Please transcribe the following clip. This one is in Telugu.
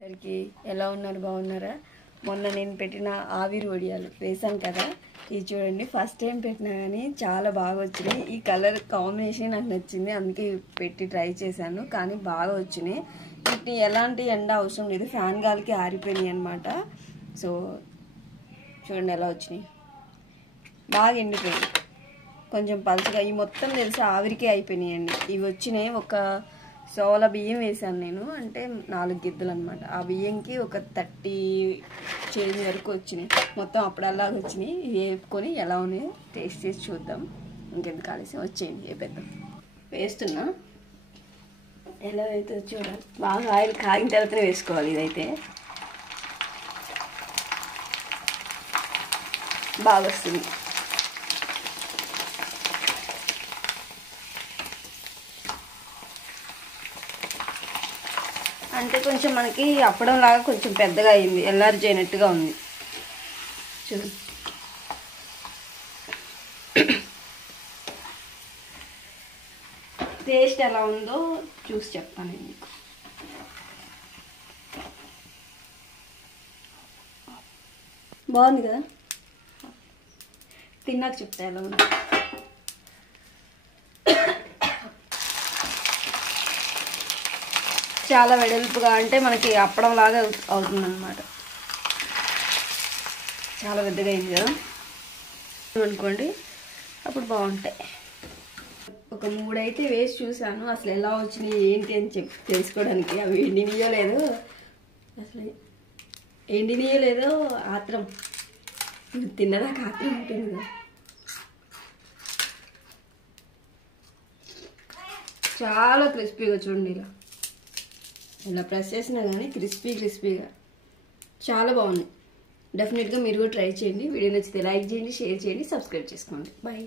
అందరికీ ఎలా ఉన్నారు? బాగున్నారా? మొన్న నేను పెట్టిన ఆవిరి వడియాలు వేసాను కదా, ఇది చూడండి. ఫస్ట్ టైం పెట్టినా కానీ చాలా బాగా వచ్చినాయి. ఈ కలర్ కాంబినేషన్ నాకు నచ్చింది, అందుకే పెట్టి ట్రై చేశాను. కానీ బాగా వచ్చినాయి. వీటిని ఎలాంటి ఎండ అవసరం లేదు, ఫ్యాన్ గాలికి ఆరిపోయినాయి అనమాట. సో చూడండి ఎలా వచ్చినాయి, బాగా ఎండిపోయింది. కొంచెం పలుచగా ఈ మొత్తం తెలిసి ఆవిరికే అయిపోయినాయండి. ఇవి వచ్చినాయి. ఒక సోల బియ్యం వేసాను నేను, అంటే 4 గిద్దలు అనమాట. ఆ బియ్యంకి ఒక 30 కేజీ వరకు వచ్చినాయి. మొత్తం అప్పుడల్లాగా వచ్చినాయి. ఇవి వేపుకొని ఎలా ఉన్నాయో టేస్ట్ చేసి చూద్దాం. ఇంకెందుకు ఆలస్యం, వచ్చేయండి వేపేద్దాం. వేస్తున్నా, ఎలా అయితే చూడాలి. బాగా ఆయిల్ కాగిన తర్వాతనే వేసుకోవాలి. ఇదైతే బాగా వస్తుంది. అంటే కొంచెం మనకి అప్పడం లాగా కొంచెం పెద్దగా అయింది, ఎల్లారి చేయనట్టుగా ఉంది. చూడండి టేస్ట్ ఎలా ఉందో చూసి చెప్తాను నేను మీకు. బాగుంది కదా, తిన్నాక చెప్తా ఎలా ఉంది. చాలా వెడల్పుగా, అంటే మనకి అప్పడం లాగా అవుతుందన్నమాట. చాలా పెద్దగా అయింది కదా అనుకోండి, అప్పుడు బాగుంటాయి. ఒక 3 అయితే వేసి చూసాను, అసలు ఎలా వచ్చినాయి ఏంటి అని తెలుసుకోవడానికి. అవి ఎండినయో లేదో, అసలు ఎండినయో లేదో ఆత్రం, తిన్నదాకా ఆత్రం ఉంటుంది కదా. చాలా క్రిస్పీగా చూడండి, ఇలా ప్రెస్ చేసినా కానీ క్రిస్పీగా చాలా బాగున్నాయి. డెఫినెట్గా మీరు కూడా ట్రై చేయండి. వీడియో నచ్చితే లైక్ చేయండి, షేర్ చేయండి, సబ్స్క్రైబ్ చేసుకోండి. బాయ్.